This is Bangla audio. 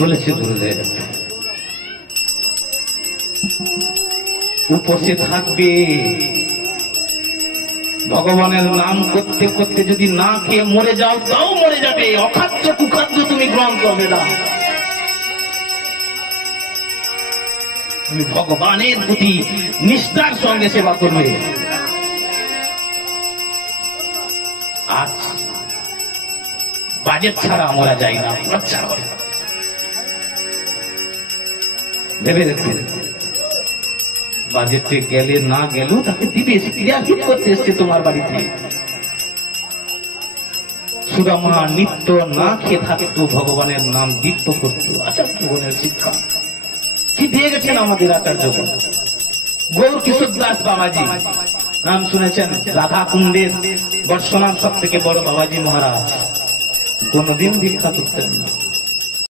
বলেছে গুরুদেব উপসে থাকবে, ভগবানের নাম করতে করতে যদি না খেয়ে মরে যাও তাও মরে যাবে, অখাদ্য কুখাদ্য তুমি গ্রহণ করবে না। তুমি ভগবানের প্রতি নিষ্ঠার সঙ্গে সেবা করবে। আজ বাজেট ছাড়া আমরা যাই না, ভেবে দেখবেন বাজেটে গেলে না গেলেও তাকে দিবে, ক্রিয়াশীল করতে এসছে তোমার বাড়িতে। সুদামা নিত্য না খেয়ে থাকতো, ভগবানের নাম দীপ্ত করত। আচার্য জীবনের শিক্ষা কি দিয়ে গেছেন আমাদের আচার্য গৌর কিশোর দাস বাবাজি, নাম শুনেছেন? রাধা কুণ্ডের বর্ষনার সব থেকে বড় বাবাজি মহারাজ, কোনদিন দীক্ষা করতেন না।